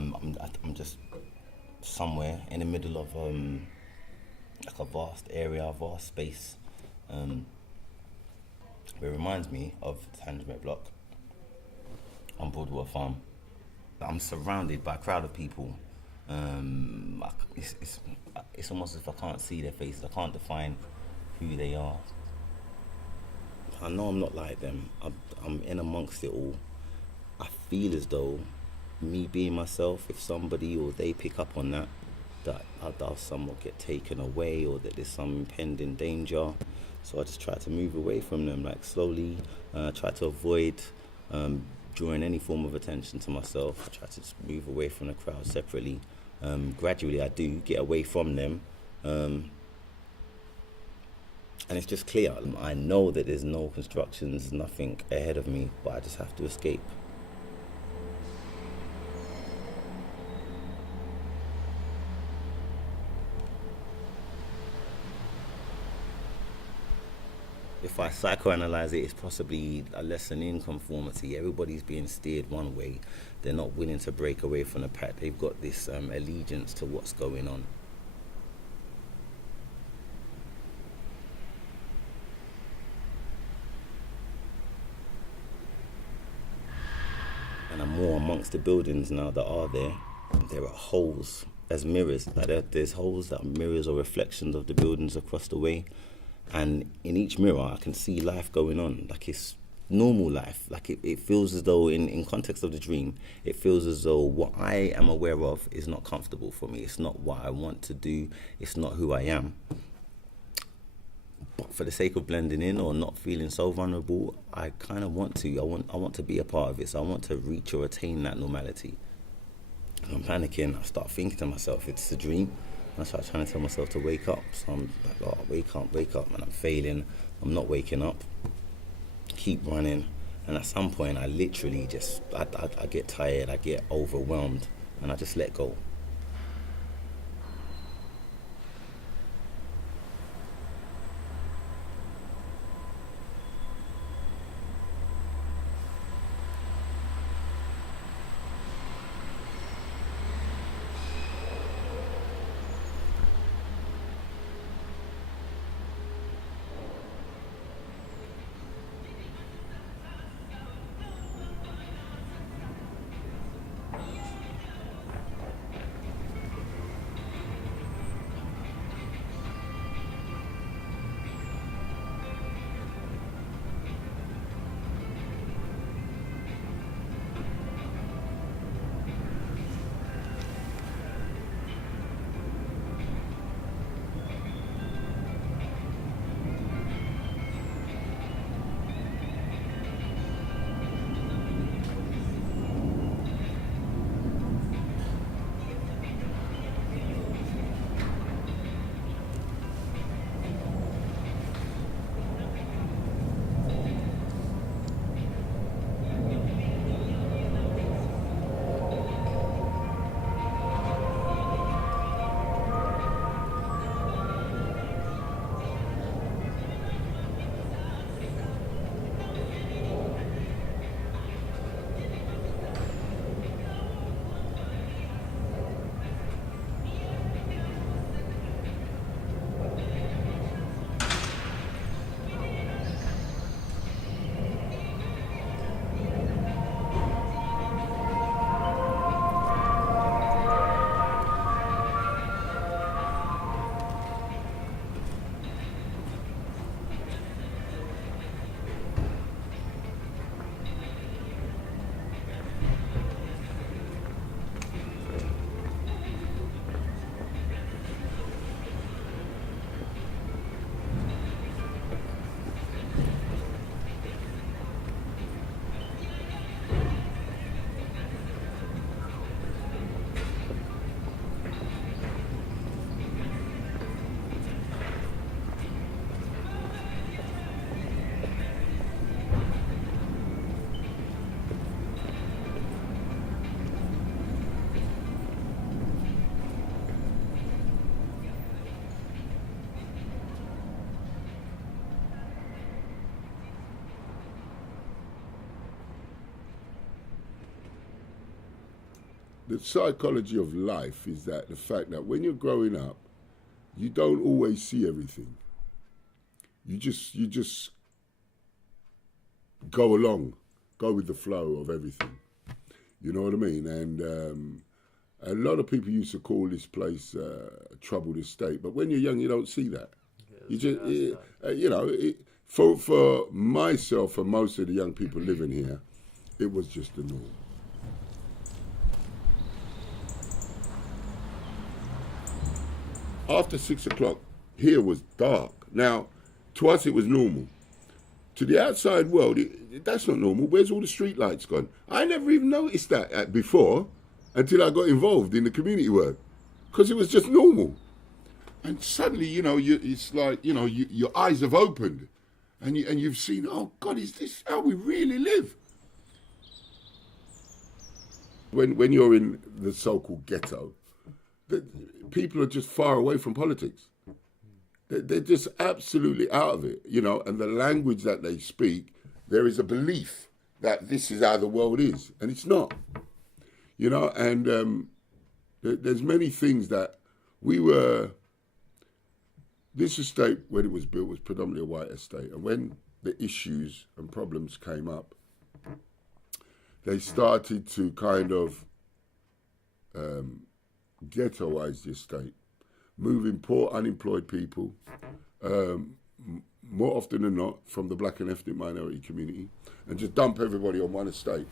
I'm just somewhere in the middle of like a vast area, a vast space. Um, it reminds me of Tangier Block on Broadwater Farm. I'm surrounded by a crowd of people. It's almost as if I can't see their faces. I can't define who they are. I know I'm not like them. I'm in amongst it all. I feel as though me being myself, if somebody or they pick up on that, that I'll somewhat get taken away or that there's some impending danger. So I just try to move away from them, like slowly, try to avoid drawing any form of attention to myself. I try to just move away from the crowd separately. Gradually, I do get away from them. And it's just clear. I know that there's no constructions, nothing ahead of me, but I just have to escape. If I psychoanalyze it, it's possibly a lesson in conformity. Everybody's being steered one way. They're not willing to break away from the pack. They've got this allegiance to what's going on. And I'm more amongst the buildings now that are there. There are holes as mirrors. Like there's holes that are mirrors or reflections of the buildings across the way. And in each mirror, I can see life going on. Like it's normal life. Like it feels as though, in context of the dream, it feels as though what I am aware of is not comfortable for me. It's not what I want to do. It's not who I am. But for the sake of blending in or not feeling so vulnerable, I kind of want to. I want to be a part of it. So I want to reach or attain that normality. And I'm panicking. I start thinking to myself, it's a dream. And I start trying to tell myself to wake up. So I'm like, oh, wake up. And I'm failing. I'm not waking up. Keep running. And at some point, I literally just, I get tired. I get overwhelmed. And I just let go. the psychology of life is that the fact that when you're growing up, you don't always see everything. You just go along, go with the flow of everything. You know what I mean? And a lot of people used to call this place a troubled estate, but when you're young, you don't see that. You just, for myself and most of the young people living here, it was just the norm. After 6 o'clock, here was dark. Now, to us, it was normal. To the outside world, that's not normal. Where's all the street lights gone? I never even noticed that before until I got involved in the community work, because it was just normal. And suddenly, it's like, your eyes have opened, and you've seen, oh God, is this how we really live? When you're in the so-called ghetto, people are just far away from politics. They're just absolutely out of it, and the language that they speak, there is a belief that this is how the world is, and it's not. And there's many things that this estate, when it was built, was predominantly a white estate. And when the issues and problems came up, they started to kind of ghettoize the estate, moving poor, unemployed people, more often than not, from the black and ethnic minority community, and just dump everybody on one estate.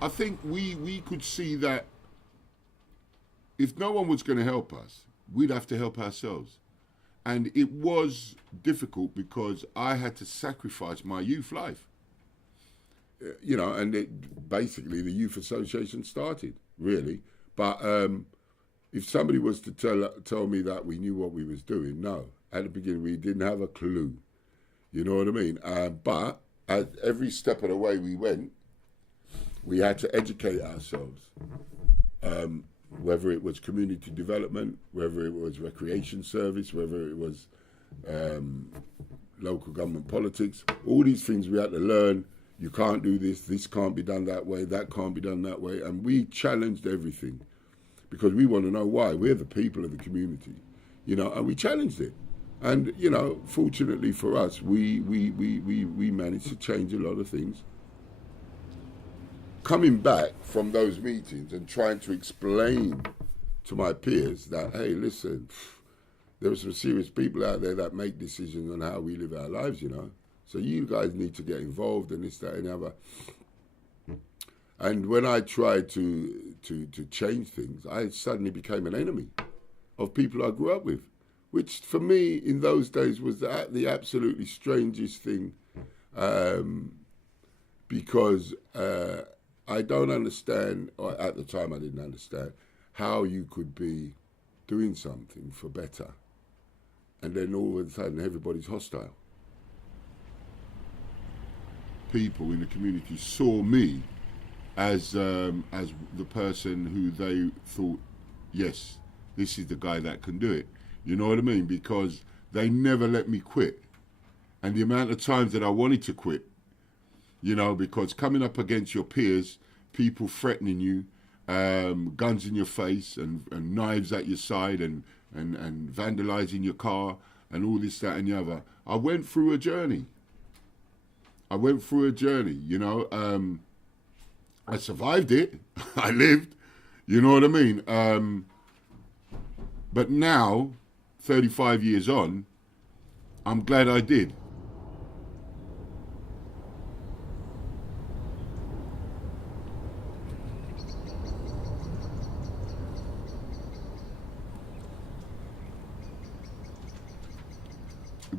I think we could see that if no one was going to help us, we'd have to help ourselves. And it was difficult because I had to sacrifice my youth life. And basically the Youth Association started, really. But if somebody was to tell me that we knew what we was doing, no. At the beginning, we didn't have a clue. You know what I mean? But at every step of the way we went, we had to educate ourselves. Whether it was community development, whether it was recreation service, whether it was local government politics, all these things we had to learn. You can't do this can't be done that way, that can't be done that way. And we challenged everything because we want to know why. We're the people of the community, and we challenged it. And, fortunately for us, we managed to change a lot of things. Coming back from those meetings and trying to explain to my peers that, hey, listen, there are some serious people out there that make decisions on how we live our lives, So you guys need to get involved in this, that, and the other. And when I tried to change things, I suddenly became an enemy of people I grew up with, which for me in those days was the absolutely strangest thing, because I don't understand, or at the time I didn't understand, how you could be doing something for better, and then all of a sudden everybody's hostile. People in the community saw me as the person who they thought, yes, this is the guy that can do it. You know what I mean? Because they never let me quit. And the amount of times that I wanted to quit, because coming up against your peers, people threatening you, guns in your face and knives at your side and vandalizing your car and all this, that and the other. I went through a journey. I survived it. I lived, you know what I mean? But now, 35 years on, I'm glad I did.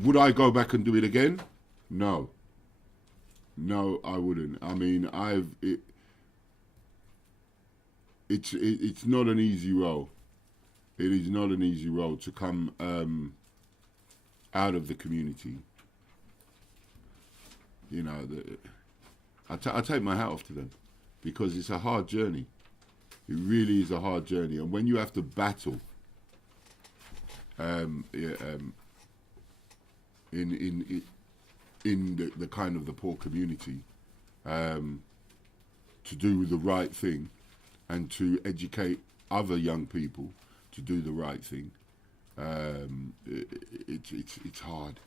Would I go back and do it again? No. No, I wouldn't. I mean, it's not an easy role. It is not an easy role to come out of the community. I take my hat off to them because it's a hard journey. It really is a hard journey, and when you have to battle in the kind of the poor community, to do the right thing and to educate other young people to do the right thing. It's hard.